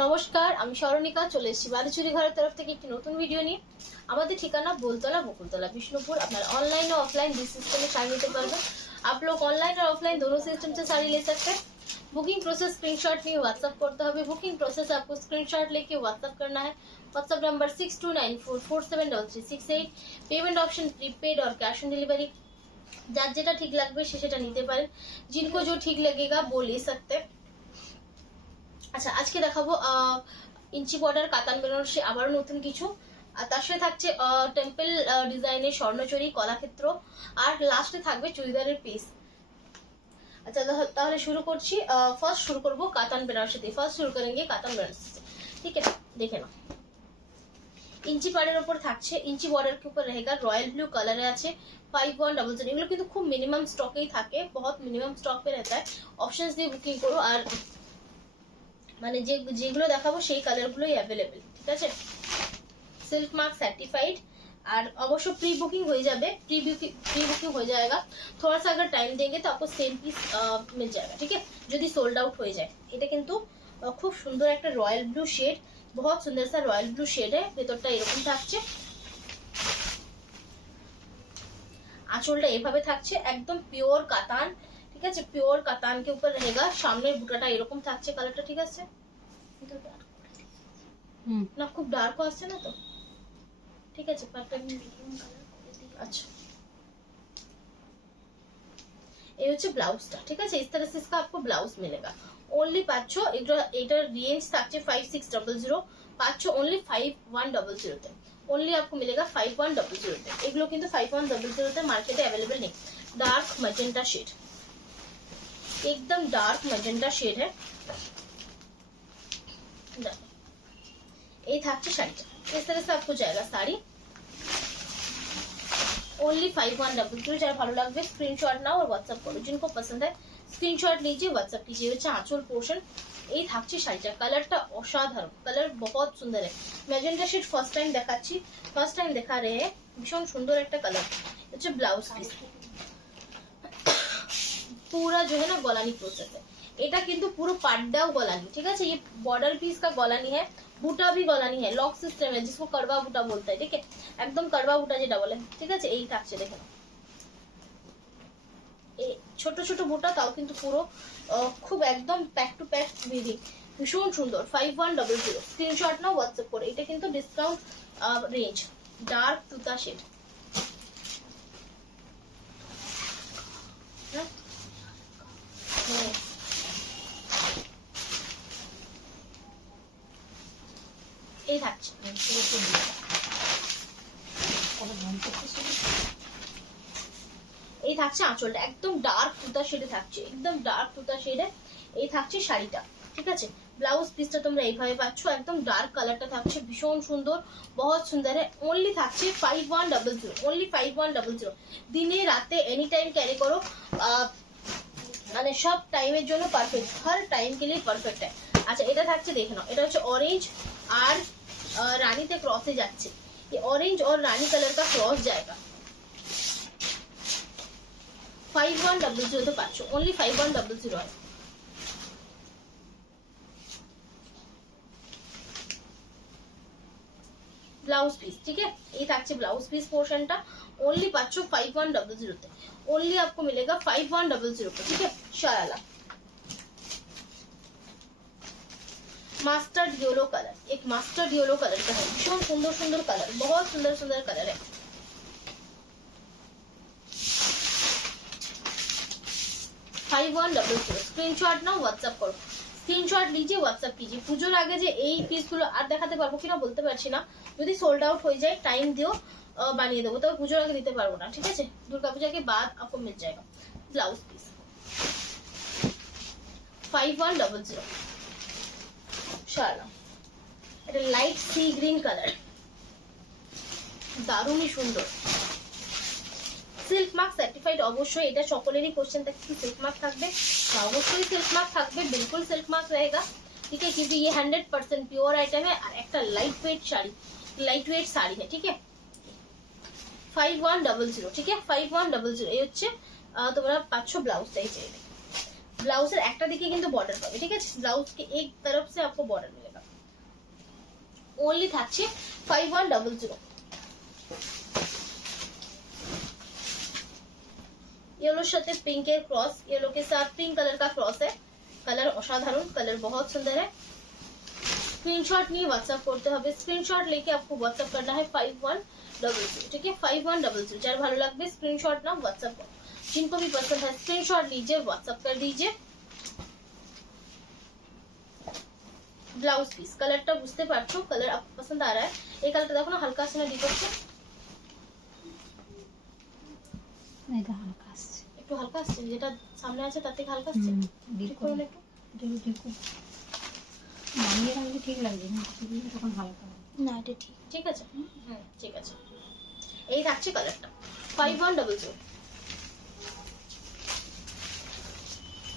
নমস্কার, আমি স্মরণিকা চলে এসেছি বালুচুরি ঘরের তরফ থেকে একটি নতুন ভিডিও নিয়ে। আমাদের ঠিকানা बोलतला बकुलतला विष्णुपुर। अपना ऑनलाइन और ऑफलाइन जिस सिस्टम में साड़ी लेते पारबें। आप लोग ऑनलाइन और ऑफलाइन दोनों सिस्टम से साड़ी ले सकते हैं। बुकिंग प्रोसेस स्क्रीनशॉट नहीं व्हाट्सअप करते हुए बुकिंग प्रोसेस आपको स्क्रीनशॉट लेके व्हाट्सअप करना है। WhatsApp number 6294473368। Payment option prepaid और कैश ऑन डिलीवरी। যার যেটা ঠিক লাগবে সে সেটা নিতে পারেন। जिनको जो ठीक लगेगा वो ले सकते हैं। আচ্ছা, আজকে দেখাবো ইঞ্চি বর্ডার কাতান বেনারসি আবারও নতুন কিছু। আর তার সাথে থাকছে টেম্পল ডিজাইনের স্বর্ণচরী কলাক্ষেত্র, আর লাস্টে থাকবে চুড়িদারের পিস। আচ্ছা, তাহলে শুরু করছি। ফার্স্ট শুরু করবো কাতান বেনারসি দিয়ে। ফার্স্ট শুরু করেंगे কাতান বেনারসি से। ठीक है, দেখে নাও। ইঞ্চি পাড়ের উপর থাকছে, ইঞ্চি বর্ডার के ऊपर रहेगा, রয়্যাল ব্লু কালারে আছে 5100। এগুলো কিন্তু খুব মিনিমাম স্টকেই থাকে, बहुत মিনিমাম স্টক पे रहता है। অপশনস দিয়ে বুকিং করো। আর মানে যেগুলো দেখাবো সেই কালারগুলোই অ্যাভেলেবেল, ঠিক আছে। Silk mark certified. আর অবশ্য প্রি বুকিং হয়ে যাবে, प्री बुकिंग हो जाएगा। थोड़ा सा अगर टाइम देंगे तो आपको सेम पीस मिल जाएगा, ठीक है, যদি সোল্ড আউট হয়ে যায়। এটা কিন্তু খুব সুন্দর একটা রয়্যাল ব্লু শেড, बहुत সুন্দর সা রয়্যাল ব্লু শেড है। ভেতরটা এরকম থাকছে, আঁচলটা এভাবে থাকছে, একদম পিওর কাতান, ঠিক আছে। পিওর কাতান के ऊपर रहेगा। সামনের বুটাটা এরকম থাকছে, কালারটা ঠিক আছে না, খুব ডার্ক আসছে না তো, ঠিক আছে, পারফেক্ট। আচ্ছা, এই হচ্ছে ব্লাউজটা, ঠিক আছে। इस तरह से इसका आपको ब्लाउज मिलेगा। ओनली পাচ্ছ এটার রেঞ্জ থাকছে 5600, পাচ্ছ ओनली 5100 তে। ओनली आपको मिलेगा 5100 তে। এগুলো কিন্তু 5100 তে মার্কেটে अवेलेबल নেই। डार्क मैजेंटा शेड, एकदम डार्क मैजेंटा शेड है। ये থাকছে শাড়িটা। इस तरह से आपको जाएगा साड़ी। ओनली 5100। যারা ভালো লাগবে স্ক্রিনশট নাও और व्हाट्सएप करो। जिनको पसंद है स्क्रीनशॉट लीजिए, व्हाट्सएप कीजिए। হচ্ছে আঁচল পোর্শন, এই থাকছে শাড়িটা। কালারটা অসাধারণ, কালার बहुत সুন্দর है। ম্যাজেন্টা শেড ফার্স্ট টাইম দেখাচ্ছি, ফার্স্ট টাইম দেখা রে, ভীষণ সুন্দর একটা কালার। হচ্ছে ব্লাউজ পিস, पूरा जो है ना गलानी प्रोसेस है। এটা কিন্তু পুরো পাড্ডাও গলানি, ঠিক আছে। ये बॉर्डर पीस का गलानी है, বুটা भी গলানি है, लॉक सिस्टम है जिसको कड़वा বুটা बोलते हैं, ठीक है, একদম কড়वा বুটা যেটা বলে, ঠিক আছে। এই থাকছে, দেখেন এই ছোট ছোট বুটা, তাও কিন্তু পুরো খুব একদম প্যাক টু প্যাক বেরি, ভীষণ সুন্দর। 5100। স্ক্রিনশট নাও, হোয়াটসঅ্যাপ করে। এটা কিন্তু ডিসকাউন্ট রেঞ্জ। ডার্ক তুতা শেড, হ্যাঁ এই থাকছে। এই থাকছে আঁচলটা, একদম ডার্ক তুতা শেডে থাকছে, একদম ডার্ক তুতা শেডে। এই থাকছে শাড়িটা, ঠিক আছে। ব্লাউজ পিসটা তোমরা এইভাবে পাচ্ছ, একদম ডার্ক কালারটা থাকছে, ভীষণ সুন্দর, बहुत সুন্দর। ओनली থাকছে 5100, ओनली 5100। দিনে রাতে এনি টাইম ক্যারি করো, মানে সব টাইমের জন্য পারফেক্ট, हर टाइम के लिए परफेक्ट है। আচ্ছা, এটা থাকছে, দেখে নাও। এটা হচ্ছে অরেঞ্জ আর রানীতে ক্রসে যাচ্ছে। ये ऑरेंज और रानी कलर का क्रॉस जाएगा। 5100 तो पाচ্ছ, ओनली 5100 है। ब्लाउज पीस, ठीक है, ये থাকছে ব্লাউজ পিস পোর্শনটা। ओनली পাচ্ছ 5100 তে। ओनली आपको मिलेगा 5100 पे, ठीक है। शरारा मास्टर्ड येलो कलर, एक मास्टर्ड येलो कलर का है, भीषण सुंदर सुंदर कलर, बहुत सुंदर सुंदर कलर है। স্ক্রিনশট নাও, হোয়াটসঅ্যাপ করো। স্ক্রিনশট लीजिए, হোয়াটসঅ্যাপ कीजिए। পুজোর আগে যে এই পিসগুলো আর দেখাতে পারবো কিনা বলতে পারছি না, যদি সোল্ড आउट हो जाए टाइम दियो, বানিয়ে দেবো, তবে পুজোর আগে দিতে পারবো না, ঠিক আছে। দুর্গা পূজা के बाद आपको मिल जाएगा। Blouse piece 5100। শালা, এটা লাইট সি গ্রিন কালার, দারুণই সুন্দর। Silk mark certified. অবশ্যই এটা সকলেরই কোশ্চেন থাকে কি সিল্ক মার্ক থাকবে, অবশ্যই সিল্ক মার্ক থাকবে, बिल्कुल सिल्क मार्क रहेगा, ठीक है, क्योंकि ये 100% प्योर आइटम है। और একটা light weight sari, light weight sari है, ठीक है। 5100, ठीक है, 5100। এই হচ্ছে তোমরা পাচ্ছ ব্লাউজটাই চাইবে। ब्लाउज একটা দিকে কিন্তু বর্ডার পাবে, ঠিক আছে? ब्लाउज के एक तरफ से आपको बॉर्डर मिलेगा। ओनली থাকছে 5100। येलो साथे पिंक के क्रॉस, येलो के साथ पिंक कलर का क्रॉस है। कलर असाधारण, कलर बहुत सुंदर है। स्क्रीनशॉट नहीं व्हाट्सएप करते হবে, स्क्रीनशॉट लेके आपको व्हाट्सएप करना है 5100, ठीक है? 5100 যার ভালো লাগবে स्क्रीनशॉट ना व्हाट्सएप करो। जिनको भी पसंद है स्क्रीनशॉट लीजिए, व्हाट्सएप कर दीजिए। ब्लाउज पीस कलरটা বুঝতে পারছো, कलर आपको पसंद आ रहा है? এই কালারটা দেখো না, হালকা আছে না ডিপ আছে? এটা হালকা আসছে, একটু হালকা আসছে, যেটা সামনে আছে তার থেকে হালকা আসছে। ঠিক করুন একটু, দেখো মানিয়ে রাখলে ঠিক লাগবে না, তখন হালকা না এটা ঠিক, ঠিক আছে? ঠিক আছে। এই থাকছে কালারটা 5100।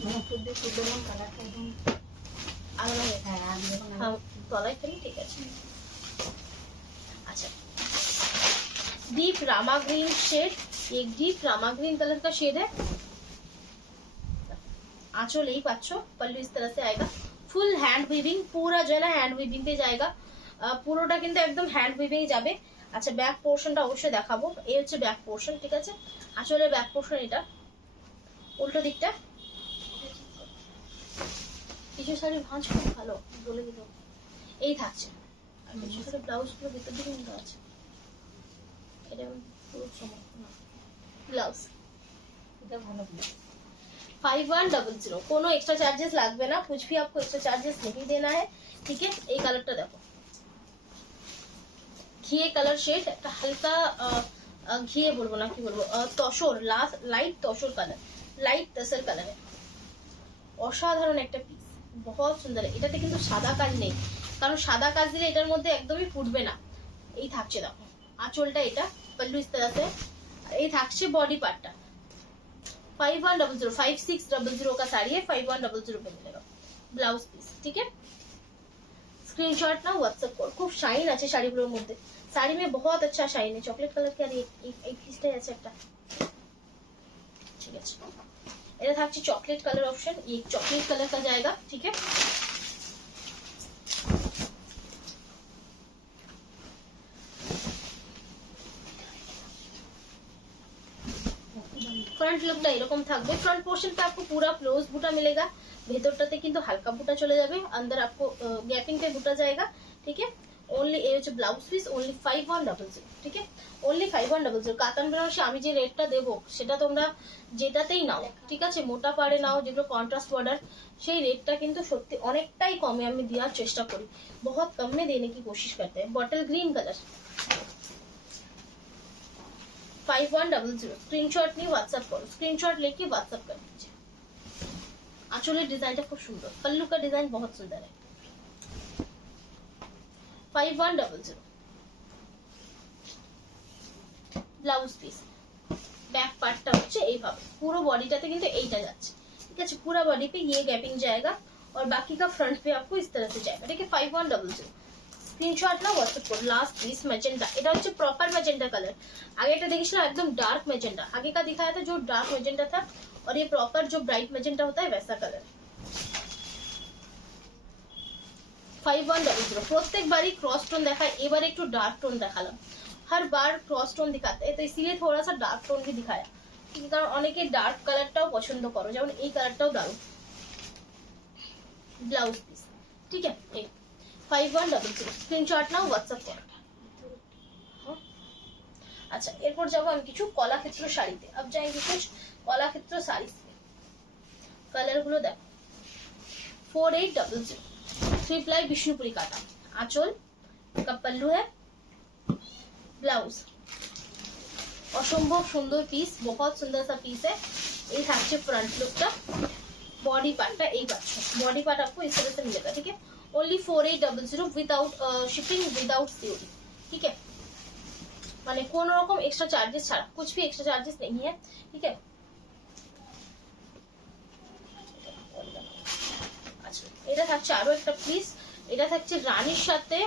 মানে শুদ্ধ শুদ্ধ রং কালারটা একদম আলাদা হয়ে, হ্যাঁ আমি যখন তলায় ফেলি, ঠিক আছে? अच्छा, डीप रामा ग्रीन शेड, एक डीप रामा ग्रीन कलर का शेड है। आंचल यही पाच्छो, पल्लू इस तरह से आएगा, फुल हैंड वीविंग, पूरा जो है ना हैंड वीविंग पे जाएगा। পুরোটা কিন্তু একদম হ্যান্ড উইভিং যাবে। আচ্ছা, ব্যাক পোর্শনটা অবশ্যই দেখাবো। এই হচ্ছে ব্যাক পোর্শন, ঠিক আছে? আঁচলের ব্যাক পোর্শন এটা, উল্টো দিকটা। কিছু শাড়ির ভাঁজ খুব ভালো, বলে দিল। এই থাকছে, আর কিছু শাড়ির ব্লাউজ গুলো ভিতর দিকে নিতে আছে, এটা পুরো সমস্ত না ব্লাউজ। এটা ভালো 5100, কোনো एक्स्ट्रा चार्जेस লাগবে না, कुछ भी आपको एक्स्ट्रा चार्जेस नहीं देना है, ठीक है? এই কালারটা দেখো, ঘিয়ে কালার শেড, একটা হালকা ঘিয়ে বলবো না, কি বলবো, tussar, light tussar colour, light tussar colour. অসাধারণ একটা পিস, বহুত সুন্দর। এটাতে কিন্তু সাদা কাজ নেই, কারণ সাদা কাজ দিলে এটার মধ্যে একদমই ফুটবে না। এই থাকছে দেখো আঁচলটা, এটা পল্লু इस तरह से, এই থাকছে বডি পার্টটা। 5100, 5600 का साड़ी है, 5100 पे मिलेगा ब्लाउज पीस, ठीक है? स्क्रीनशॉट ना व्हाट्सएप करो। खूब शाइन আছে শাড়িগুলোর মধ্যে, साड़ी में बहुत अच्छा शाइन है। चॉकलेट कलर के আর এই পিসটাই আছে একটা, ঠিক আছে? এটা থাকছে চকলেট কালার অপশন, ये चॉकलेट कलर का जाएगा, ठीक है? फ्रंट लुकটা এরকম থাকবে। फ्रंट पोर्शन पे आपको पूरा क्लोज बूटा मिलेगा, ভেতরটাতে কিন্তু হালকা বুটা চলে যাবে, अंदर आपको गैपिंग पे बुटा जाएगा, ठीक है? ओनली এই হচ্ছে ব্লাউজ পিস, ओनली 5100, ঠিক আছে? ओनली 5100। কাতান বেনারসি আমি যে রেটটা দেব সেটা তোমরা যেটাতেই নাও, ঠিক আছে? মোটা পাড়ে নাও, যেগুলো কন্ট্রাস্ট বর্ডার, সেই রেটটা কিন্তু সত্যি অনেকটাই কমে আমি দেওয়ার চেষ্টা করি, बहुत कम में देने की कोशिश करते हैं। बॉटल ग्रीन कलर 5100, स्क्रीनशॉट नहीं व्हाट्सएप करो, स्क्रीनशॉट लेके व्हाट्सएप कर दीजिए। आंचलेर डिजाइनটা খুব সুন্দর, पल्लू का डिजाइन बहुत सुंदर है। 5100 ব্লাউজ পিস। ব্যাক পার্টটা হচ্ছে এইভাবে, পুরো বডিটাতে কিন্তু এইটা যাচ্ছে, ঠিক আছে? पूरा बॉडी पे ये गैपिंग जाएगा और बाकी का फ्रंट पे आपको इस तरह से जाएगा, ठीक है? 5100 স্ক্রিনশট না হোয়াটসঅ্যাপ করো। लास्ट पीस मैजेंटा, এটা হচ্ছে प्रॉपर मैजेंटा कलर। आगे এটা দেখিস ना एकदम डार्क मैजेंटा, आगे का दिखाया था जो डार्क मैजेंटा था, और ये प्रॉपर जो ब्राइट मैजेंटा होता है वैसा कलर। 5100 প্রত্যেক বারই क्रॉस टोन দেখায়, এবার একটু डार्क टोन দেখালাম। हर बार क्रॉस टोन दिखाते हैं, तो इसीलिए थोड़ा सा डार्क टोन भी दिखाया, কারণ অনেকে ডার্ক কালারটাও পছন্দ করো, যেমন এই কালারটাও দারুণ। ব্লাউজ পিস, ঠিক আছে? এই 5100 স্ক্রিনশট নাও, হোয়াটসঅ্যাপ করো। अच्छा, এরপর যাবো আমি কিছু কলাক্ষেত্র শাড়িতে। अब जाएंगे कुछ কলাক্ষেত্র শাড়ি। কালার গুলো দেখো, 4800 थ्री प्लाई विष्णुपुरी काटा, आंचल का पल्लू है, ब्लाउज। असम्भव सुंदर पीस, बहुत सुंदर सा पीस है। ये থাকছে फ्रंट लुकটা, बॉडी पार्टটা এই পাচ্ছ, बॉडी पार्ट आपको इस तरह से मिलेगा, ठीक है? Only 4800 without shipping, without COD, ठीक है? মানে কোন রকম এক্সট্রা চার্জেস ছাড়া, कुछ भी एक्स्ट्रा चार्जेस नहीं है, ठीक है? আচ্ছা, এটা থাকছে আরো একটা পিস, এটা থাকছে রানীর সাথে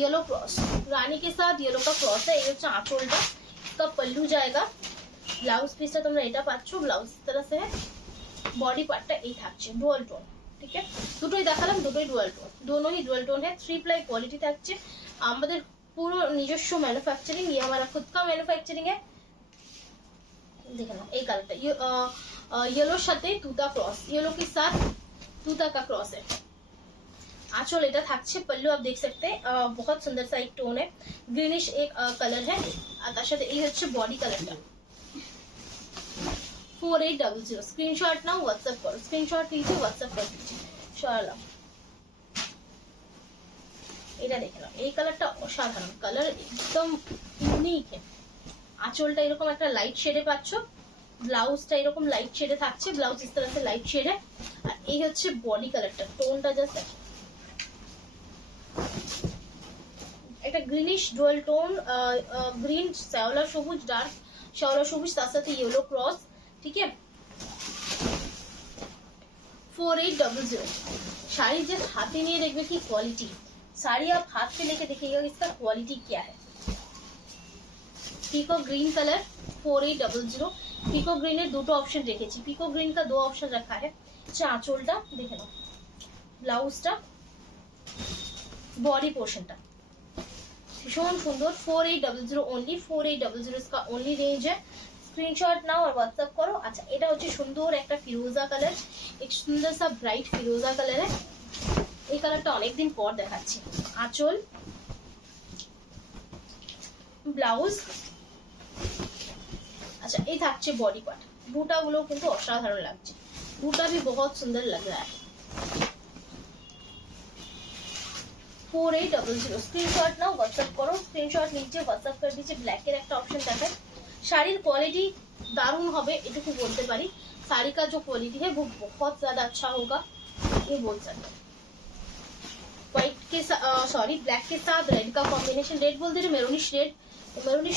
येलो क्रॉस, रानी के साथ येलो का क्रॉस है। ये হচ্ছে আঁচলটা, इसका पल्लू जाएगा। ब्लाउज पीसটা তোমরা এটা পাচ্ছো, ब्लाउज इस तरह से है। বডি পার্টটা এই থাকছে ডুয়াল টোন, ঠিক আছে, দুটোই দেখালাম, দুটোই ডুয়াল টোন, दोनों ही डुअल टोन है, 3 प्लाई क्वालिटी থাকছে আমাদের পুরো নিজস্ব ম্যানুফ্যাকচারিং, ये हमारा खुद का मैन्युफैक्चरिंग है। देखो ना এই কালারটা येलोর সাথে তুতা क्रॉस, येलो के साथ তুতা का क्रॉस है। आंचल এটা থাকছে, पल्लू आप देख सकते हैं बहुत सुंदर सा एक टोन है, ग्रीनिश एक कलर है, আর তার সাথে এই হচ্ছে বডি কালারটা। 4800 स्क्रीनशॉट नाउ व्हाट्सएप करो, स्क्रीनशॉट लीजिए व्हाट्सएप कर दीजिए इंशाल्लाह। এটা দেখে নাও, এই কালারটা অসাধারণ কালার, একদম ইউনিক है। আঁচলটা এরকম একটা লাইট শেডে পাচ্ছ, ব্লাউজটা এরকম লাইট শেডে থাকছে, ব্লাউজ इस तरह से লাইট শেডে, আর এই হচ্ছে বডি কালারটা, টোনটা জাস্ট একটা গ্রিনিশ ডুয়াল টোন, গ্রিন শ্যাওলা সবুজ, ডার্ক শ্যাওলা সবুজ, তার সাথে ইয়েলো ক্রস, ठीक है। 4800 साड़ी जब हाथे नहीं देखिए कि क्वालिटी, साड़ी आप हाथ पे लेके देखिएगा इसका क्वालिटी क्या है। Peacock green colour 4800, peacock green এর দুটো অপশন রেখেছি, পিকো গ্রিন का दो ऑप्शन रखा है। চাঁচলটা দেখে নাও, ব্লাউজটা, বডি পোর্শনটা ভীষণ সুন্দর। 4800 ओनली, 4800 इसका ओनली रेंज है। स्क्रीनशॉट नाउ और व्हाट्सएप करो। अच्छा এটা হচ্ছে সুন্দর একটা ফিরোজা কালার, এক সুন্দর সা ব্রাইট ফিরোজা কালার है, এই কালারটা অনেকদিন পর দেখাচ্ছি। আঁচল, ব্লাউজ, अच्छा ये থাকছে বডি পার্ট, বুটাগুলো কিন্তু অসাধারণ লাগছে, বুটা भी बहुत सुंदर लग रहा है। 4800 स्क्रीनशॉट नाउ व्हाट्सएप करो, स्क्रीनशॉट लीजिए व्हाट्सएप कर दीजिए। ब्लैक এর একটা অপশন দেখায়, শাড়ির কোয়ালিটি दारुण হবে এটুকু বলতে পারি, साड़ी का जो क्वालिटी है वो बहुत ज्यादा अच्छा होगा ये बोल सकते हैं। व्हाइट के सॉरी ब्लैक के साथ रेड का कॉम्बिनेशन, रेड बोल दीजिए, मेरूनिश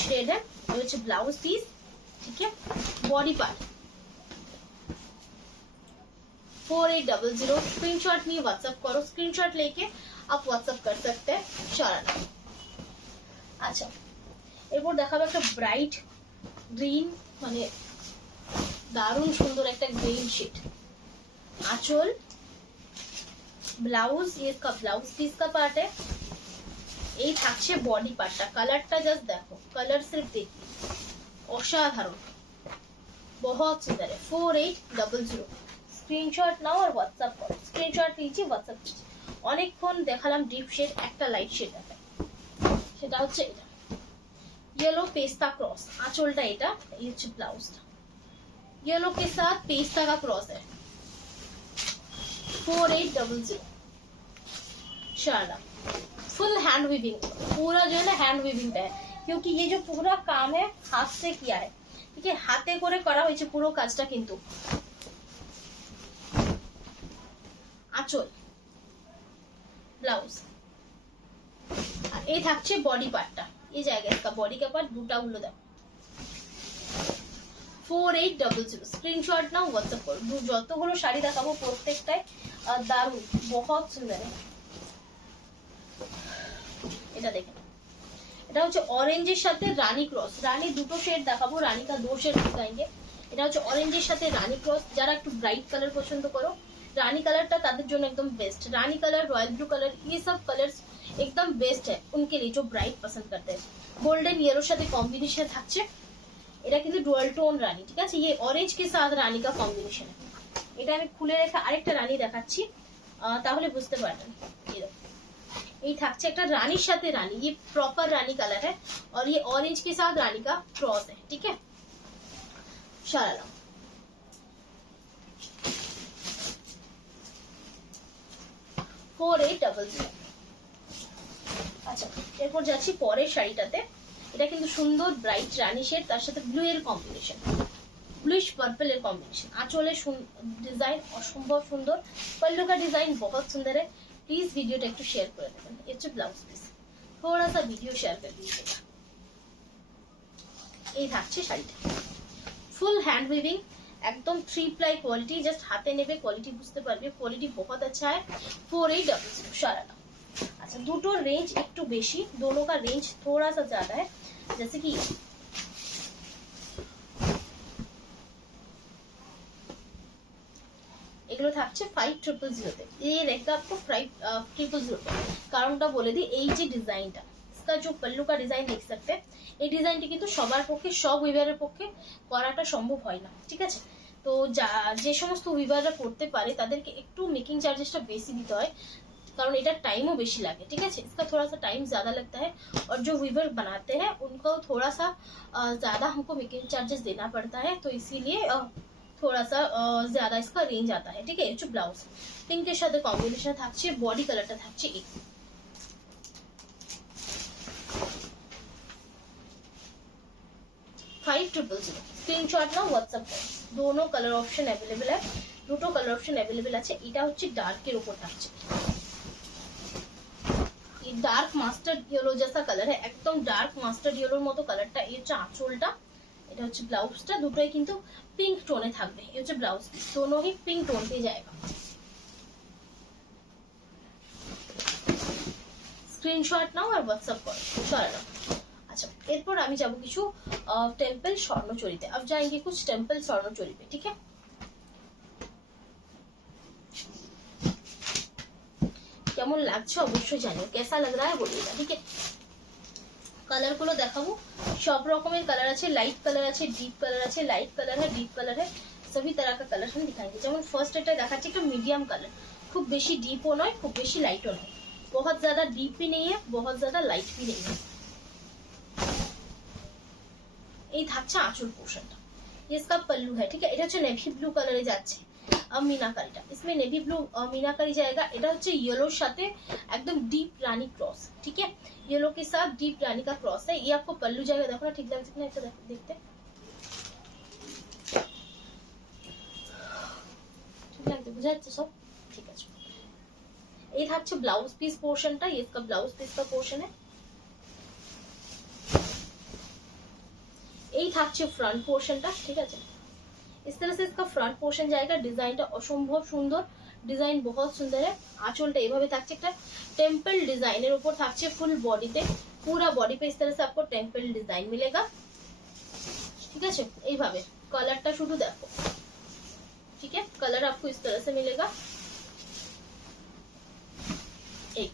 रेड है, ये হচ্ছে ब्लाउज पीस, ठीक है। बॉडी पार्ट 4800 स्क्रीनशॉट नहीं व्हाट्सएप करो, स्क्रीनशॉट लेके आप व्हाट्सएप कर सकते हैं शाराना। अच्छा এরপর দেখাবো একটা ব্রাইট গ্রিন, মানে দারুণ সুন্দর একটা গ্রিন শেড। আঁচল, ব্লাউজ, ये इसका ब्लाउज पीस का पार्ट है, এই থাকছে বডি পার্টটা, কালারটা জাস্ট দেখো, কালার सिर्फ देखिए অসাধারণ, बहुत सुंदर है। 4800 स्क्रीनशॉट नाउ और व्हाट्सएप करो, स्क्रीनशॉट लीजिए व्हाट्सएप कीजिए। অনেকক্ষণ দেখালাম ডিপ শেড, একটা লাইট শেড দেখাই, সেটা হচ্ছে এটা येलो पेस्ता क्रॉस, आंचलটা এটা, এই হচ্ছে ব্লাউজটা, येलो के साथ पेस्ता का क्रॉस है। 4800 शाला फुल हैंड वीविंग, पूरा जो है ना हैंड वीविंग है, क्योंकि ये जो पूरा काम है हाथ से किया है, ठीक है, হাতে করে করা হয়েছে পুরো কাজটা কিন্তু। আঁচল, ব্লাউজ, আর এই থাকছে বডি পার্টটা, এই জায়গায় इसका बॉडी का पार्ट, বুটাগুলো দাও। 4800 স্ক্রিনশট নাও व्हाट्सएप করো, যতগুলো শাড়ি দেখাবো প্রত্যেকটাই দারুণ, बहुत सुंदर है। এটা দেখেন, এটা হচ্ছে অরেঞ্জের সাথে রানী ক্রস, রানী দুটো শেড দেখাবো, রানী का दो शेड दिखाएंगे। এটা হচ্ছে অরেঞ্জের সাথে রানী ক্রস, যারা একটু ব্রাইট কালার পছন্দ করো, रानी कलरটা তাদের জন্য একদম বেস্ট, रानी कलर, रॉयल ब्लू कलर, ये सब कलर्स एकदम बेस्ट है उनके लिए जो ब्राइट पसंद करते हैं। गोल्डन येलो সাথে কম্বিনেশন থাকছে, এটা কিন্তু ডুয়াল টোন রানী, ঠিক আছে, ये ऑरेंज के साथ रानी का कॉम्बिनेशन है। এটা আমি খুলে রেখে আরেকটা রানী দেখাচ্ছি, তাহলে বুঝতে পারবেন। এই থাকছে একটা রানীর সাথে রানী, ये प्रॉपर रानी कलर है और ये ऑरेंज के साथ रानी का क्रॉस है, ठीक है। शाला 4800। আচ্ছা এরপর যাচ্ছি পরের শাড়িটাতে, এটা কিন্তু সুন্দর ব্রাইট রানী শেড, তার সাথে ব্লু এর কম্বিনেশন, ব্লুইশ পার্পল এর কম্বিনেशन। आंचल डिजाइन असंभव सुंदर, पल्लू का डिजाइन बहुत सुंदर है। प्लीज वीडियोটা একটু শেয়ার করে দেবেন, ये হচ্ছে ব্লাউজ পিস, थोड़ा सा वीडियो शेयर कर दीजिएगा। এই থাকছে শাড়িটা, ফুল হ্যান্ড উইভিং, एकदम 3 प्लाई क्वालिटी, जस्ट हाथे नेबे क्वालिटी बुझते पारबे, क्वालिटी बहुत अच्छा है। 4800 शाराना। अच्छा দুটো रेंज একটু বেশি, दोनों का रेंज थोड़ा सा ज्यादा है, जैसे कि থাকছে 5000 ये रहेगा आपको 5000 কারণটা বলে দিই, এই যে ডিজাইনটা, इसका जो पल्लू का डिजाइन देख सकते हैं, এই ডিজাইনটি কিন্তু সবার পক্ষে, সব উইভারের পক্ষে করাটা সম্ভব হয় না, ঠিক আছে। তো যে সমস্ত উইভাররা করতে পারে তাদেরকে একটু মেকিং চার্জেসটা বেশি দিতে হয়, कारण इधर टाइम बेशी लगे, ठीक है। इसका थोड़ा सा टाइम ज्यादा लगता है और जो वीवर बनाते हैं उनको थोड़ा सा ज्यादा हमको मेकिंग चार्जेस देना पड़ता है, तो इसीलिए थोड़ा सा ज्यादा इसका रेंज आता है, ठीक है। जो ब्लाउज पिंक के साथ कॉम्बिनेशन থাকছে, बॉडी कलरটা থাকছে এই 5000 স্ক্রিনশট নাও, হোয়াটসঅ্যাপ করো। दोनों कलर ऑप्शन अवेलेबल है, দুটো কালার অপশন अवेलेबल আছে। এটা হচ্ছে ডার্কের উপর থাকছে, डार्क मास्टर्ड येलो जैसा कलर है, एकदम डार्क मास्टर्ड येलोर মতো কালারটা। এই হচ্ছে আঁচলটা, এটা হচ্ছে ব্লাউজটা, দুটোই কিন্তু পিঙ্ক টোনে থাকবে। এই হচ্ছে ব্লাউজ পিস, दोनों ही पिंक टोन पे जाएगा। স্ক্রিনশট নাও আর হোয়াটসঅ্যাপ করো, চলো। अच्छा, এরপর আমি যাব কিছু টেম্পল স্বর্ণচরীতে। अब जाएंगे कुछ टेम्पल स्वर्णचोरी पे, ठीक है। কেমন লাগছে অবশ্যই জানিও, कैसा लग रहा है বলিয়েगा, ठीक है। কালার গুলো দেখাবো, সব রকমের কালার আছে, লাইট কালার আছে, ডিপ কালার আছে, লাইট কালার है, ডিপ কালার है, सभी तरह का कलर हम दिखाएंगे। যেমন ফার্স্ট এটা দেখাচ্ছি একটা মিডিয়াম কালার, খুব বেশি ডিপও নয়, খুব বেশি লাইটও নয়, बहुत ज्यादा डीप भी नहीं है, बहुत ज्यादा लाइट भी नहीं है। এই থাকছে আঁচল পোর্শনটা, इसका पल्लू है, ठीक है। এটা হচ্ছে নেভি ব্লু কালারে যাচ্ছে मीनाकारीटा, इसमें नेवी ब्लू मीनाकारी जाएगा। এটা হচ্ছে येलोর সাথে একদম ডিপ রানী ক্রস, ठीक है। येलो के साथ डीप रानी का क्रॉस है। ये आपको पल्लू जाएगा, देखो ना ठीक लगता है, এটা देखते ঠিক লাগছে, বুঝা যাচ্ছে সব, ঠিক আছে। এই থাকছে ব্লাউজ পিস পোর্শনটা, ये इसका ब्लाउज पीस का पोर्शन है। এই থাকছে ফ্রন্ট পোর্শনটা, ঠিক আছে। इस तरह से इसका फ्रंट पोर्शन जाएगा। डिजाइनটা অসম্ভব সুন্দর, ডিজাইন बहुत सुंदर है। আঁচলটা এইভাবে থাকছে, একটা টেম্পল ডিজাইনের উপর থাকছে ফুল বডিতে, पूरा बॉडी पे इस तरह से आपको टेम्पल डिजाइन मिलेगा, ठीक है। এইভাবে কালারটা শুধু দেখো, ठीक है। कलर आपको इस तरह से मिलेगा, এই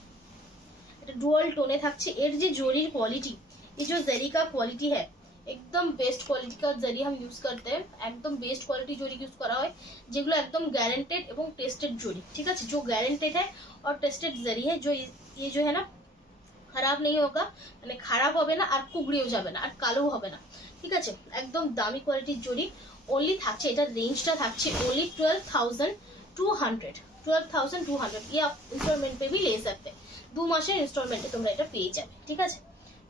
এটা ডুয়াল টোনে থাকছে। এর যে জরির কোয়ালিটি, ये जो जरी का क्वालिटी है, एकदम बेस्ट क्वालिटी का जरी हम यूज करते हैं, एकदम बेस्ट क्वालिटी जोड़ी यूज करा है, যেগুলো একদম গ্যারান্টেড এবং টেস্টেড জরি, ঠিক আছে। जो গ্যারান্টেড है और टेस्टेड जरी है, जो ये जो है ना খারাপ नहीं होगा, মানে খারাপ হবে না আর কুগড়িও যাবে না আর কালো হবে না, ঠিক আছে। একদম দামি কোয়ালিটির জরি। অনলি থাকছে, এটা রেঞ্জটা থাকছে অনলি 12,200 ये आप इंस्टॉलमेंट पे भी ले सकते हैं, 2 মাসের ইনস্টলমেন্টে তোমরা এটা পেয়ে যাবে, ঠিক আছে।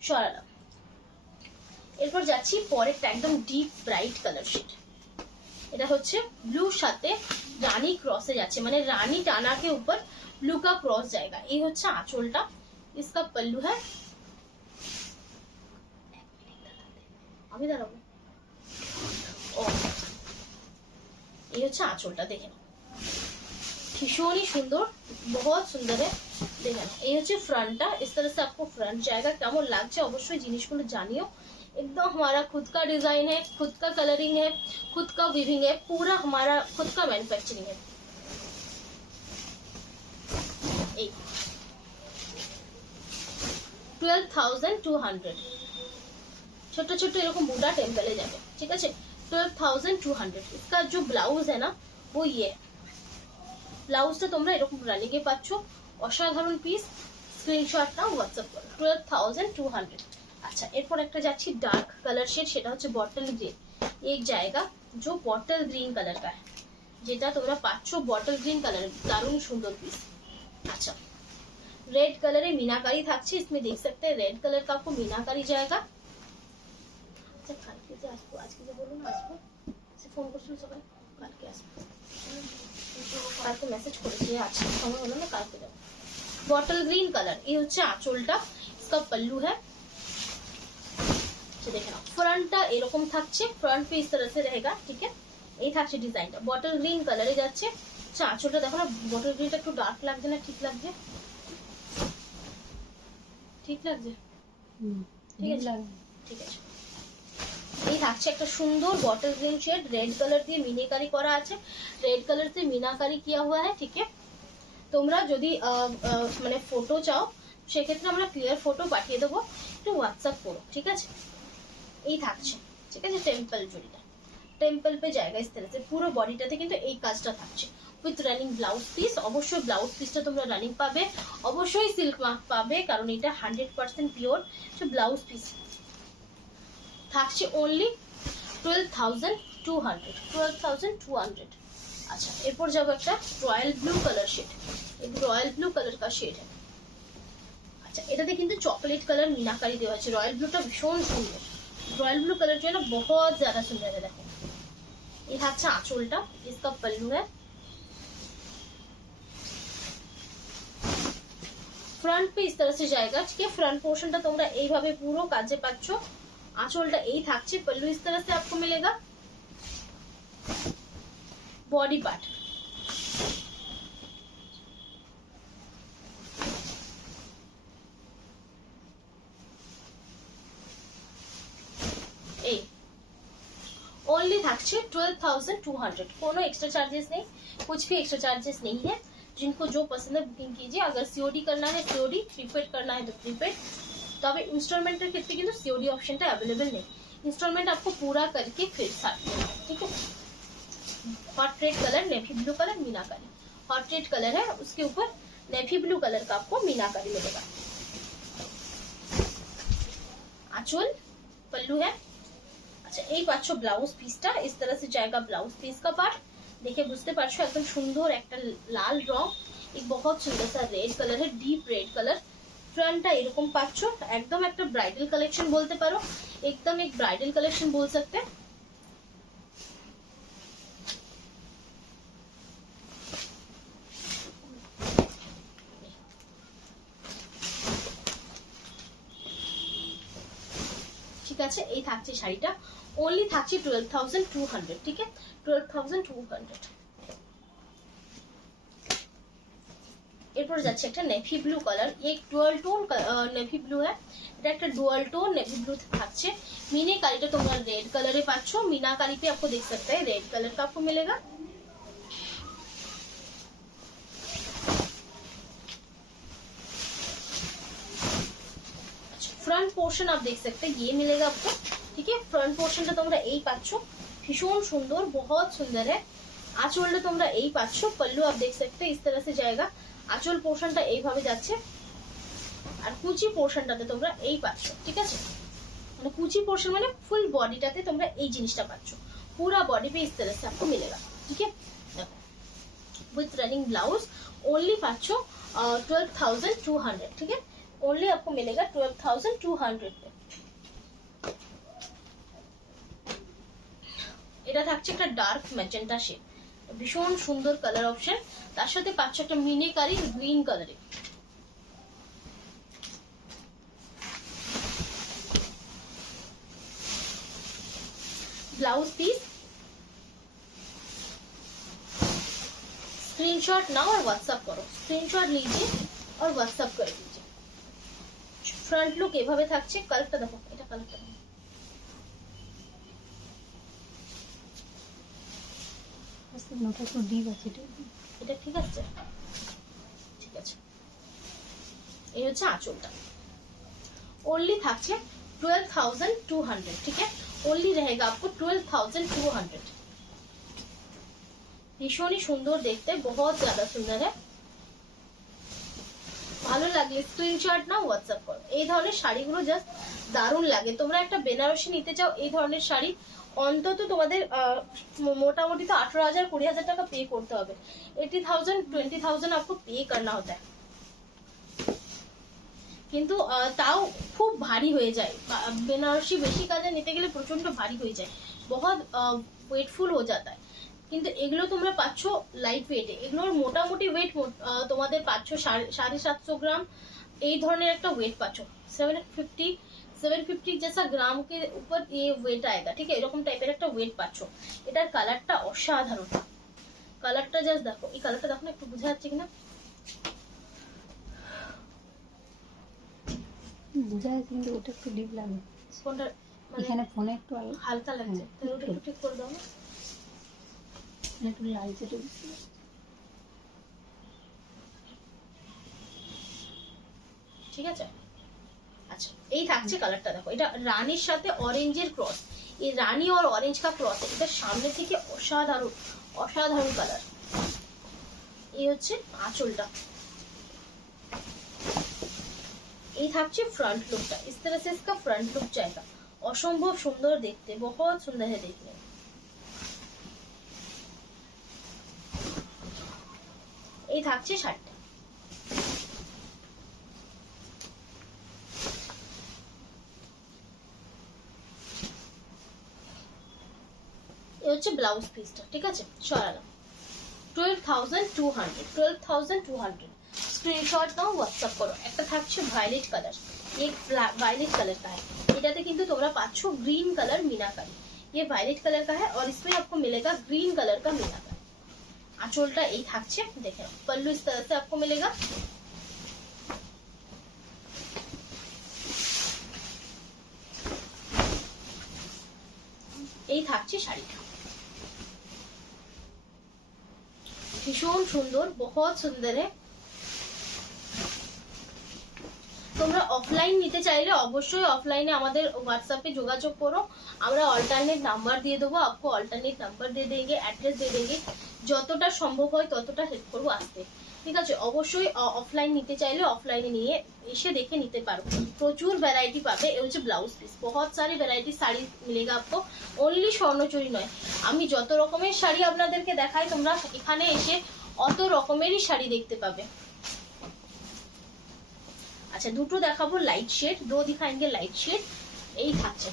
সরালাম। এরপর যাচ্ছি পরেরটা, একদম ডিপ ব্রাইট কালার শেড। এটা হচ্ছে ব্লুর সাথে রানী ক্রসে যাচ্ছে, মানে রানী টানা के ऊपर ब्लू का क्रॉस जाएगा। এই হচ্ছে আঁচলটা, इसका पल्लू है, আমি দাঁড়াবো, ও এই হচ্ছে আঁচলটা, দেখে নাও ভীষণই সুন্দর, बहुत सुंदर है, দেখে নাও। এই হচ্ছে ফ্রন্টটা, इस तरह से आपको फ्रंट जाएगा। কেমন লাগছে অবশ্যই জিনিসগুলো জানিও। एकदम हमारा खुद का डिजाइन है, खुद का कलरिंग है, खुद का वीविंग है, पूरा हमारा खुद का मैन्युफैक्चरिंग है। 12,200 छोटा छोटा এরকম বুটা টেম্পলে যাবে, ঠিক আছে। 12,200। इसका जो ब्लाउज है ना वो ये ব্লাউজটা তোমরা এরকম রানিং এ পাচ্ছ, অসাধারণ পিস। স্ক্রিনশট নাও, হোয়াটসঅ্যাপ করো। 12,200। अच्छा, এরপর একটা যাচ্ছি ডার্ক কালার শেড, সেটা হচ্ছে বটল গ্রিন। एक जाएगा जो बॉटल ग्रीन कलर का है, যেটা তোমরা পাচ্ছ বটল গ্রিন কালার, দারুণ সুন্দর পিস। अच्छा, रेड कलर है, मीनाकारी থাকছে, इसमें देख सकते हैं रेड कलर का आपको मीनाकारी जाएगा। अच्छा, কালকে যে আসবো, আজকে যে বলুন আসবো, সে ফোন করছিল সকালে, কালকে আসবো, কালকে মেসেজ করেছি, আজকে সময় হলো না, কালকে যাবো। বটল গ্রিন কালার, এই হচ্ছে আঁচলটা, इसका पल्लू है। দেখে নাও, ফ্রন্টটা এরকম থাকছে, ফ্রন্ট पे इस तरह से रहेगा, ठीक है। এই থাকছে ডিজাইনটা, বটল গ্রিন কালারে যাচ্ছে। আচ্ছা, আঁচলটা দেখো না, বটল গ্রিনটা একটু ডার্ক লাগছে না, ঠিক লাগছে, ঠিক লাগছে, ঠিক আছে, ঠিক আছে। এই থাকছে একটা সুন্দর bottle green shade, red colour দিয়ে মিনাকারি করা আছে, रेड कलर से मीनाकारी किया हुआ है। ठीक है, তোমরা যদি মানে ফটো চাও সেক্ষেত্রে আমরা ক্লিয়ার ফটো পাঠিয়ে দেবো, একটু হোয়াটসঅ্যাপ করো। ঠিক আছে, এই থাকছে। ঠিক আছে, টেম্পল জুড়িটা টেম্পল पे जाएगा इस तरह से, পুরো বডিটাতে কিন্তু এই কাজটা থাকছে উইথ রানিং ব্লাউজ পিস। অবশ্যই ব্লাউজ পিসটা তোমরা রানিং পাবে, অবশ্যই সিল্ক মার্ক পাবে, কারণ এটা 100% পিওর। তো ব্লাউজ পিস থাকছে অনলি 12,200, 12,200। अच्छा, এরপর যাবো একটা রয়্যাল ব্লু কালার শেড, एक रॉयल ब्लू कलर का शेड है। अच्छा, এটাতে কিন্তু চকলেট কালার মিনাকারি দেওয়া আছে। রয়্যাল ব্লুটা ভীষণ সুন্দর, रॉयल ब्लू कलर जो है ना बहुत ज्यादा सुंदर है। देखो ये अच्छा आंचलटा, इसका पल्लू है, फ्रंट पे इस तरह से जाएगा। ठीक है, फ्रंट पोर्शनটা তোমরা এইভাবে পুরো কাজে পাচ্ছো, आंचलটা এই থাকছে, पल्लू इस तरह से आपको मिलेगा। बॉडी पार्ट এই ओनली থাকছে 12,200, কোনো एक्स्ट्रा चार्जेस नहीं, कुछ भी एक्स्ट्रा चार्जेस नहीं है। जिनको जो पसंद है बुकिंग कीजिए, अगर सीओडी करना है सीओडी, प्रीपेड करना है तो प्रीपेड। তবে ইনস্টলমেন্টের ক্ষেত্রে কিন্তু सीओडी অপশনটা अवेलेबल नहीं, इंस्टॉलमेंट आपको पूरा करके फिर साथ देना है। ठीक है, hot red colour, navy blue colour, मीनाकारी। हॉट रेड कलर है, उसके ऊपर नेवी ब्लू कलर का आपको मीनाकारी मिलेगा। आंचल, पल्लू है। अच्छा, এই পাচ্ছ ব্লাউজ পিসটা, इस तरह से जाएगा ब्लाउज पीस का पार्ट। দেখে বুঝতে পারছো একদম সুন্দর একটা লাল রং, एक बहुत सुंदर सा रेड कलर है, डीप रेड कलर। फ्रंटটা এরকম পাচ্ছ, একদম একটা ব্রাইডাল কালেকশন বলতে পারো, एकदम एक ब्राइडल कलेक्शन बोल सकते हैं। ঠিক আছে, এই থাকছে শাড়িটা, ओनली থাকছে 12,200। ठीक है, 12,200। এরপর যাচ্ছে একটা নেভি ব্লু কালার, एक ডুয়াল টোন নেভি ব্লু है, এটা একটা ডুয়াল টোন नेवी ब्लू থাকছে। मीनाकारीটা তোমরা रेड कलर পাচ্ছ, मीनाकारी पे आपको देख सकते हैं रेड कलर का आपको मिलेगा। फ्रंट पोर्शन आप देख सकते हैं, ये मिलेगा आपको। ठीक है, फ्रंट पोर्शनটা তোমরা এই পাচ্ছ, ভীষণ সুন্দর, बहुत सुंदर है। আঁচলটা তোমরা এই পাচ্ছ, पल्लू आप देख सकते हैं इस तरह से जाएगा। আঁচল পোর্শনটা এইভাবে যাচ্ছে, আর কুচি পোর্শনটাতে তোমরা এই পাচ্ছ। ঠিক আছে, মানে কুচি পোর্শন মানে ফুল বডিটাতে তোমরা এই জিনিসটা পাচ্ছ, पूरा बॉडी पे इस तरह से आपको मिलेगा। ठीक है, विथ रनिंग ब्लाउज ओनली पाচ্ছ 12,200। ठीक है, ओनली आपको मिलेगा 12,200 पे। এটা থাকছে একটা ডার্ক ম্যাজেন্টা শেড, ভীষণ সুন্দর কালার অপশন, তার সাথে পাচ্ছ একটা মিনাকারি গ্রিন কালারে। ब्लाउज पीस स्क्रीनशॉट नाउ और व्हाट्सएप करो, स्क्रीनशॉट लीजिए और व्हाट्सएप कर दीजिए। फ्रंट लुक এভাবে থাকছে, কালারটা দেখো, এটা কালারটা দেখো, আজকে নোটা তো ডিপ আছে, এটা ঠিক আছে। ঠিক আছে, এই হচ্ছে আঁচলটা, ओनली থাকছে 12,200। ठीक है, ओनली रहेगा आपको 12,200। भीषण ही सुंदर देखते, बहुत ज्यादा सुंदर है। ভালো লাগলে স্ক্রিনশট নাও, হোয়াটসঅ্যাপ করো। এই ধরনের শাড়িগুলো জাস্ট দারুণ লাগে। তোমরা একটা বেনারসি নিতে চাও, এই ধরনের শাড়ি অন্তত তোমাদের মোটামুটি তো 18,000 20,000 টাকা পে করতে হবে। 80,000 20,000 आपको पे करना होता है, কিন্তু তাও খুব ভারী হয়ে যায়। বেনারসি বেশি কাজে নিতে গেলে প্রচন্ড ভারী হয়ে যায়, बहुत ওয়েটফুল हो जाता है। কিন্তু এগুলো তোমরা পাচ্ছ লাইট ওয়েটে, এগুলোর মোটামুটি ওয়েট তোমাদের পাচ্ছ 750 গ্রাম, এই ধরনের একটা ওয়েট পাচ্ছ। 750 जैसा ग्राम के ऊपर ये वेट आएगा। ठीक है, এরকম টাইপের একটা ওয়েট পাচ্ছ। এটার কালারটা অসাধারণ, কালারটা জাস্ট দেখো, এই কালারটা দেখো না, একটু বোঝা যাচ্ছে কিনা, বোঝা যাচ্ছে কিন্তু ওটা একটু ডিপ লাগে। কোনটা এখানে ফোনে একটু হালকা লাগছে, তাহলে ওটা একটু ঠিক করে দাও না। একটু লালচে একটু ঠিক আছে। আচ্ছা এই থাকছে কালারটা, দেখো এটা রানীর সাথে অরেঞ্জের ক্রস, এই রানী আর অরেঞ্জ কা ক্রস, এটা সামনে থেকে অসাধারণ অসাধারণ কালার। এই হচ্ছে আঁচলটা, এই থাকছে फ्रंट लुकটা। इस तरह से इसका फ्रंट लुक जाएगा, অসম্ভব সুন্দর দেখতে, बहुत सुंदर है देखने। এই থাকছে শাড়িটা, এই হচ্ছে ব্লাউজ পিসটা, ঠিক আছে সরালাম। 12,200 স্ক্রিনশট নাও, হোয়াটসঅ্যাপ করো। একটা থাকছে ভায়োলেট কালার, एक वायलेट कलर का है, এটাতে কিন্তু তোমরা পাচ্ছ গ্রিন কালার मीनाकारी, ये वायलेट कलर का है और इसमें आपको मिलेगा ग्रीन कलर का मीनाकारी। आंचलটা এই থাকছে, দেখে নাও। पल्लू इस तरह से आपको मिलेगा, এই থাকছে শাড়িটা, ভীষণ সুন্দর, बहुत सुंदर है। তোমরা অফলাইন নিতে চাইলে অবশ্যই অফলাইনে আমাদের হোয়াটসঅ্যাপে যোগাযোগ করো, আমরা অল্টারনেট নাম্বার দিয়ে দেবো, आपको অল্টারনেট নাম্বার দিয়ে देंगे, অ্যাড্রেস দিয়ে देंगे, যতটা সম্ভব হয় ততটা হেল্প করবো আসতে, ঠিক আছে। অবশ্যই অফলাইন নিতে চাইলে অফলাইনে নিয়ে এসে দেখে নিতে পারো, প্রচুর ভ্যারাইটি পাবে। এই হচ্ছে ব্লাউজ পিস, बहुत सारी ভ্যারাইটি শাড়ি মিলেগা आपको, অনলি স্বর্ণচুরি নয়, আমি যত রকমের শাড়ি আপনাদেরকে দেখাই তোমরা এখানে এসে অত রকমেরই শাড়ি দেখতে পাবে। अच्छा দুটো দেখাবো লাইট শেড, দো দিখাएंगे লাইট শেড। এই থাকছে,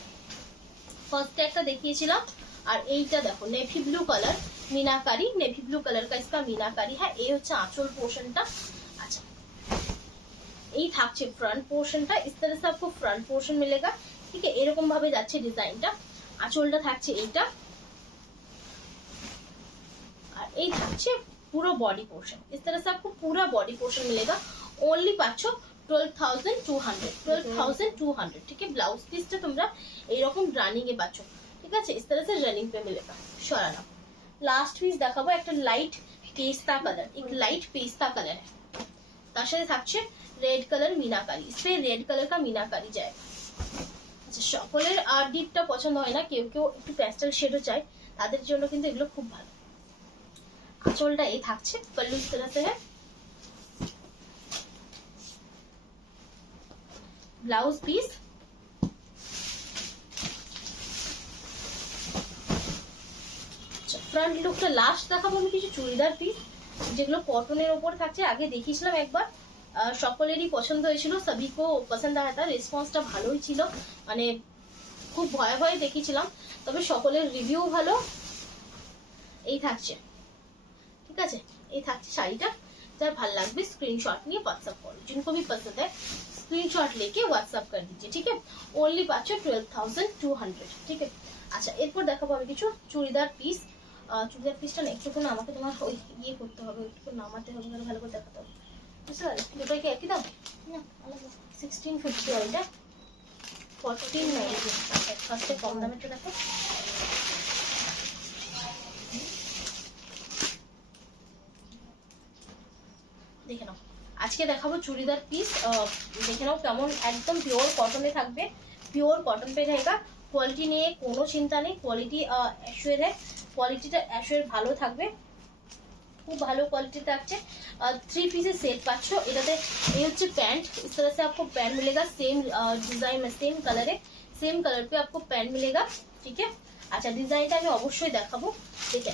ফার্স্ট একটা দেখিয়েছিলাম, আর এইটা দেখো নেভি ব্লু কালার मीनाकारी, नेवी ब्लू कलर का इसका मीनाकारी है। এই হচ্ছে আঁচল পোর্শনটা। আচ্ছা এই থাকছে ফ্রন্ট পোর্শনটা, इस तरह से आपको फ्रंट पोर्शन मिलेगा, ठीक है। এরকম ভাবে যাচ্ছে ডিজাইনটা, আঁচলটা থাকছে এইটা, আর এই থাকছে পুরো বডি পোর্শন, इस तरह से आपको पूरा बॉडी पोर्शन मिलेगा, ओनली পাচ্ছ 12,200, ठीक है। ब्लाउज पीसটা তোমরা এইরকম রানিং এ পাচ্ছ, ঠিক আছে। इस तरह से रनिंग पे मिलेगा। সরানো লাস্ট পিস দেখাবো, একটা লাইট পেস্তা কালার, एक लाइट पेस्ता कलर है, তার সাথে থাকছে রেড কালার मीनाकारी, इस पे रेड कलर का मीनाकारी जाएगा। আচ্ছা সকলের আর ডিপটা পছন্দ হয় না, কেউ কেউ একটু প্যাস্টেল শেডও চায়, তাদের জন্য কিন্তু এগুলো খুব ভালো। আঁচলটা এই থাকছে, पल्लू इस तरह से है, ব্লাউজ পিস। ফ্রন্ট লুকটা লাস্ট দেখাবো আমি কিছু চুড়িদার পিস, যেগুলো কটনের ওপর থাকছে, আগে দেখিয়েছিলাম একবার, সকলেরই পছন্দ হয়েছিল, সবিকো পছন্দ আয়া থা, রেসপন্সটা ভালোই ছিল, মানে খুব ভয়ে ভয়ে দেখিয়েছিলাম, তবে সকলের রিভিউ ভালো। এই থাকছে, ঠিক আছে, এই থাকছে শাড়িটা, যার ভালো লাগবে স্ক্রিনশট নিয়ে হোয়াটসঅ্যাপ করো, जिनको भी पसंद है स्क्रीनशॉट लेके व्हाट्सएप कर दीजिए, ठीक है। ओनली पाচ্ছ 12,200, ঠিক আছে। আচ্ছা এরপর দেখাবো আমি কিছু চুড়িদার পিস, চুড়িদার পিসটা না একটু না আমাকে তোমার ওই ইয়ে করতে হবে, একটু নামাতে হবে, ভালো করে দেখাতে হবে, বুঝতে পারলে। দুটোই কি একই দাম না আলাদা? 1650 আর এটা 1490। আচ্ছা ফার্স্টে কম দামেরটা দেখো, দেখে নাও। আজকে দেখাবো চুড়িদার পিস, দেখে নাও কেমন, একদম পিওর কটনে থাকবে, পিওর কটন पे रहेगा, কোয়ালিটি নিয়ে কোনো চিন্তা নেই, কোয়ালিটি অ্যাশোর है, কোয়ালিটিটা অ্যাশোর ভালো থাকবে, খুব ভালো কোয়ালিটি থাকছে। 3 পিসের সেট পাচ্ছ, এটাতে এই হচ্ছে প্যান্ট, इस तरह से आपको पैंट मिलेगा, सेम डिजाइन में सेम कलर है, सेम कलर पे आपको पैंट मिलेगा, ठीक है। আচ্ছা ডিজাইনটা আমি অবশ্যই দেখাবো, দেখে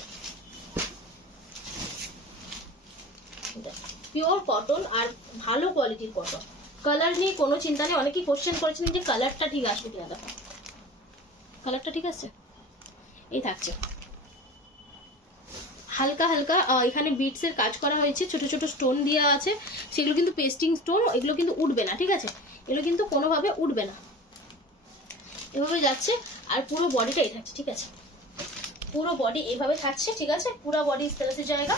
পিওর কটন আর ভালো কোয়ালিটির কটন, কালার নিয়ে কোনো চিন্তা নেই। অনেকেই কোশ্চেন করেছিলেন যে কালারটা ঠিক আসবে কিনা, দেখো কালারটা ঠিক আছে, এই থাকছে হালকা হালকা, এখানে বিটস এর কাজ করা হয়েছে, ছোট ছোট স্টোন দেওয়া আছে, সেগুলো কিন্তু পেস্টিং স্টোন, এগুলো কিন্তু উঠবে না, ঠিক আছে, এগুলো কিন্তু কোনোভাবে উঠবে না, এভাবে যাচ্ছে। আর পুরো বডিটা এই থাকছে, ঠিক আছে, পুরো বডি এইভাবে থাকছে, ঠিক আছে, পুরো বডি इस तरह से जाएगा,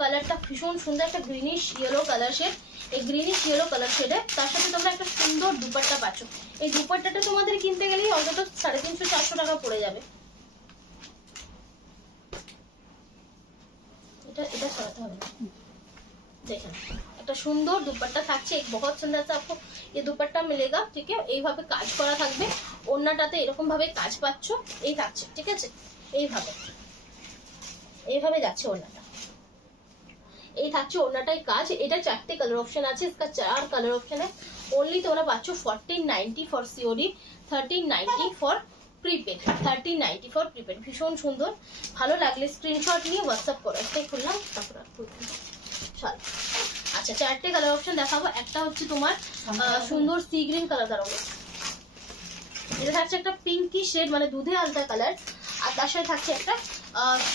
কালারটা ভীষণ সুন্দর, একটা গ্রিনিশ ইয়েলো কালার শেড। এই গ্রিনিশ ইয়েলো কালার শেডে তার সাথে তোমরা একটা সুন্দর দুপাট্টা পাচ্ছ। এই দুপাট্টাটা তোমাদের কিনতে গেলেই অন্তত 350-400 টাকা পড়ে যাবে। এটা সরাতে হবে না, দেখেন একটা সুন্দর দুপাট্টা থাকছে। एक बहुत सुंदर सा आपको ये दुपट्टा मिलेगा, ठीक है। এইভাবে কাজ করা থাকবে, ওড়নাটাতে এরকম ভাবে কাজ পাচ্ছ, এই থাকছে, ঠিক আছে। এইভাবে যাচ্ছে ওড়নাটা, এই থাকছে ওড়নাটাই কাজ। এটা 4টে কালার অপশন আছে, इसका 4 কালার অপশন है। ओनली তোমরা পাচ্ছ 1490 for COD, 1390 for prepaid, 1390 for prepaid. ভীষণ সুন্দর, ভালো লাগলে স্ক্রিনশট নিয়ে হোয়াটসঅ্যাপ করো। একটাই খুললাম, তারপর চল। আচ্ছা 4টে কালার অপশন দেখাবো। একটা হচ্ছে তোমার সুন্দর সি গ্রিন কালার দাঁড়াবো, এটা থাকছে একটা পিঙ্কি শেড মানে দুধে আলতা কালার, আর তার সাথে থাকছে একটা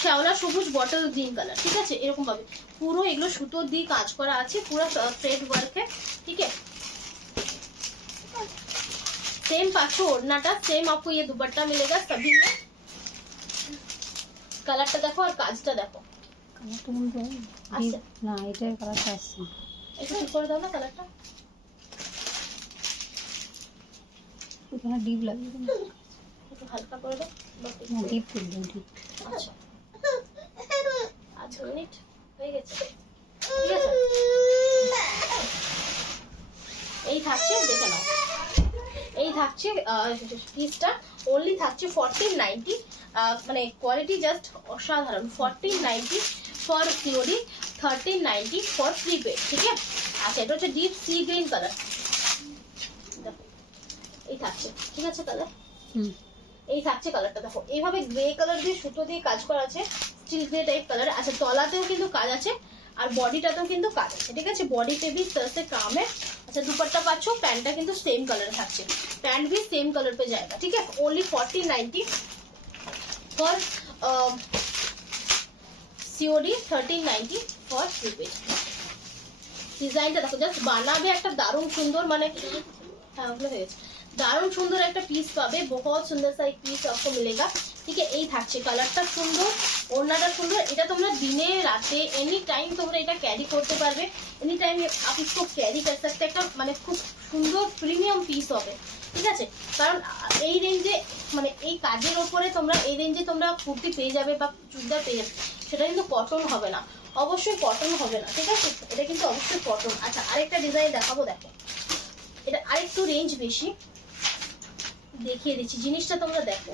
শ্যাওলা সবুজ বটল গ্রিন কালার, ঠিক আছে। এরকম ভাবে পুরো এগুলো সুতোর দিয়ে কাজ করা আছে, পুরো থ্রেড ওয়ার্কে, ठीक है। सेम पाछो ओढ़नाटा, सेम आपको ये दुपट्टा मिलेगा सभी में। কালারটা দেখো আর কাজটা দেখো, কালারটা কিন্তু আচ্ছা না, এটার কালারটা আসছে না। একটু ঠিক করে দাও না কালারটা, ওখানে ডিপ লাগবে না, একটু হালকা করে দাও। না ডিপ করবে ডিপ। আচ্ছা আচ্ছা মিনিট হয়ে গেছে, ঠিক আছে। এই থাকছে, দেখে নাও, এই থাকছে পিসটা। ওনলি থাকছে 1490, মানে কোয়ালিটি জাস্ট অসাধারণ। 1490 ফর সিওডি, 1390 ফর প্রিপেড, ঠিক আছে। আচ্ছা এটা হচ্ছে ডিপ সি গ্রিন কালার, দেখো এই থাকছে, ঠিক আছে কালার। এই থাকছে কালারটা দেখো, এইভাবে গ্রে কালার দিয়ে সুতো দিয়ে কাজ করা আছে, স্টিল গ্রে টাইপ কালার। আচ্ছা তলাতেও কিন্তু কাজ আছে আর বডিটাতেও কিন্তু কাজ আছে, ঠিক আছে। বডি पे भी तरह से काम है। अच्छा दुपट्टा पाচ্ছো, প্যান্টটা কিন্তু সেম কালারে থাকছে, প্যান্ট भी सेम कलर पे जाएगा, ठीक है। Only 1490 for COD, 1390 for prepaid. ডিজাইনটা দেখো, জাস্ট বানাবে একটা দারুণ সুন্দর, মানে হ্যাঁ ওগুলো হয়ে গেছে, দারুণ সুন্দর একটা পিস পাবে। বহুত সুন্দর সা এক পিস आपको मिलेगा, ठीक है। এই থাকছে কালারটা সুন্দর, ওড়নাটা সুন্দর। এটা তোমরা দিনে রাতে এনি টাইম তোমরা এটা ক্যারি করতে পারবে, এনি টাইম आप इसको ক্যারি कर सकते। একটা মানে খুব সুন্দর প্রিমিয়াম পিস হবে, ঠিক আছে। কারণ এই রেঞ্জে মানে এই কাজের ওপরে তোমরা এই রেঞ্জে তোমরা কুর্তি পেয়ে যাবে বা চুড়িদার পেয়ে যাবে, সেটা কিন্তু কটন হবে না, অবশ্যই কটন হবে না, ঠিক আছে। এটা কিন্তু অবশ্যই কটন। আচ্ছা আরেকটা ডিজাইন দেখাবো, দেখো এটা আরেকটু রেঞ্জ বেশি, দেখিয়ে দিচ্ছি জিনিসটা তোমরা দেখো।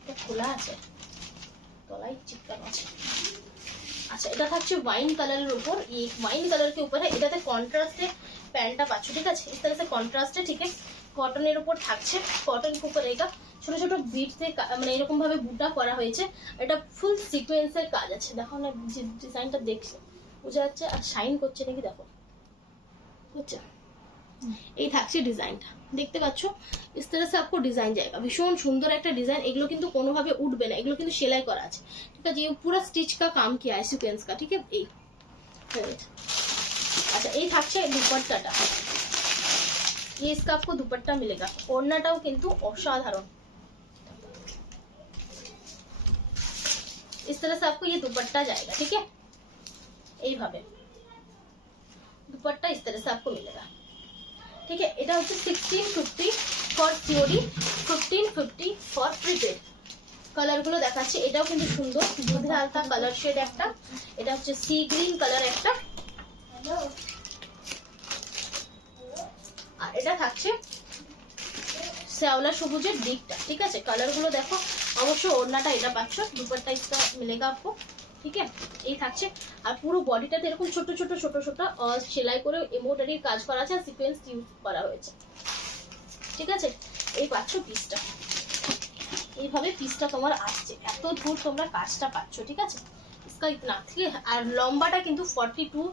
এটা খোলা আছে, তলায় চিপকানো আছে। আচ্ছা এটা থাকছে ওয়াইন কালারের উপর, এই ওয়াইন কালার के ऊपर है। এটাতে কন্ট্রাস্টে প্যান্টটা পাচ্ছ, ঠিক আছে। इस तरह से কন্ট্রাস্টে, ঠিক আছে, কটনের উপর থাকছে। কটন के ऊपर এটা ছোট ছোট বিটস দিয়ে মানে এরকম ভাবে বুটা করা হয়েছে। এটা ফুল সিকোয়েন্সের কাজ আছে, দেখো না ডিজাইনটা দেখছো বোঝা যাচ্ছে, আর শাইন করছে নাকি দেখো, বুঝছো। এই থাকছে ডিজাইনটা, দেখতে পাচ্ছ। इस तरह से आपको डिजाइन जाएगा, ভীষণ সুন্দর একটা ডিজাইন। এগুলো কিন্তু কোনোভাবে উঠবে না, এগুলো কিন্তু সেলাই করা আছে, ঠিক আছে। ये पूरा स्टिच का काम किया है सीक्वेंस का, ठीक है। এই আচ্ছা এই থাকছে দুপাট্টাটা, ये इसका आपको दुपट्टा मिलेगा। ওড়নাটাও কিন্তু অসাধারণ, इस तरह से आपको ये दुपट्टा जाएगा, ठीक है। এইভাবে दुपट्टा इस तरह से आपको मिलेगा, ठीक है। এটা হচ্ছে 1650 ফর সিওডি, 1550 ফর প্রিপেড। কালারগুলো দেখাচ্ছি, এটাও কিন্তু সুন্দর, দুধে আলতা কালার শেড একটা। এটা হচ্ছে সি গ্রিন কালার একটা, আর এটা থাকছে শ্যাওলা সবুজের দিকটা, ঠিক আছে। কালারগুলো দেখো, অবশ্য ওড়নাটা এটা পাচ্ছ, দুপাট্টা इसका मिलेगा आपको, ঠিক আছে। এই থাকছে, আর পুরো বডিটাতে এরকম ছোট ছোট ছোট ছোট সেলাই করে এমব্রয়ডারির কাজ করা আছে, আর সিকোয়েন্স ইউজ করা হয়েছে, ঠিক আছে। এই পাচ্ছ পিসটা, এইভাবে পিসটা তোমার আসছে, এত দূর তোমরা কাজটা পাচ্ছ, ঠিক আছে। इसका इतना, ঠিক আছে। আর লম্বাটা কিন্তু 42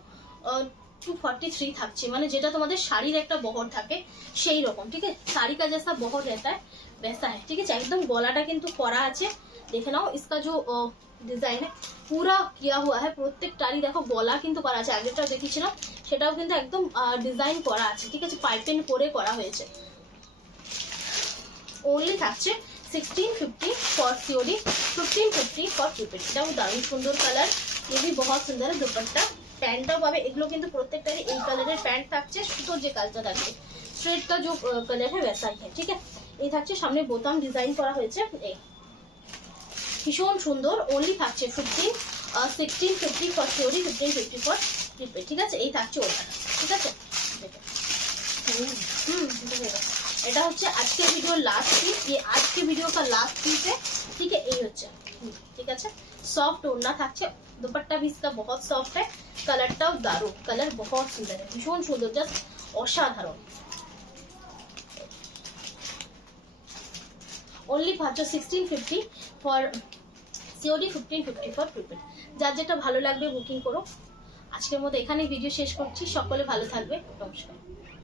to 43 থাকছে, মানে যেটা তোমাদের শাড়ির একটা বহর থাকে সেই রকম, ঠিক আছে। শাড়ি का जैसा बहर रहता है वैसा है, ঠিক আছে। একদম গলাটা কিন্তু করা আছে, দেখে নাও। इसका जो ডিজাইন পুরা কিয়া হুয়া है, প্রত্যেকটারই দেখো গলা কিন্তু করা আছে। আগেরটাও দেখিয়েছিলাম, সেটাও কিন্তু একদম ডিজাইন করা আছে, ঠিক আছে, পাইপিং করে করা হয়েছে। ওনলি থাকছে 1650 ফর সিওডি, 1550 ফর প্রিপেড। এটাও দারুণ সুন্দর কালার, ये भी बहुत सुंदर है दुपट्टा প্যান্টটাও পাবে এগুলো কিন্তু প্রত্যেকটারই এই কালারের প্যান্ট থাকছে সুতোর যে কাজটা থাকছে স্ট্রেট का जो कलर है वैसा ही है ठीक है এই থাকছে সামনে বোতাম ডিজাইন করা হয়েছে এই ভীষণ সুন্দর only থাকছে 1650 ফর থিওরি 1550 ফর প্রিপেড ঠিক আছে এই থাকছে ওটা ঠিক আছে এটা হচ্ছে আজকে ভিডিও লাস্ট পিস ये आज के वीडियो का लास्ट पीस है ठीक है এই হচ্ছে ঠিক আছে सॉफ्ट ओढ़ना থাকছে दुपट्टा भी इसका बहुत सॉफ्ट है कलरটাও দারুণ कलर बहुत सुंदर है ভীষণ সুন্দর জাস্ট অসাধারণ only পাচ্ছ 1650 ফর সিওডি 1550 ফর প্রিপেড যার যেটা ভালো লাগবে বুকিং করো আজকের মতো এখানেই ভিডিও শেষ করছি সকলে ভালো থাকবে নমস্কার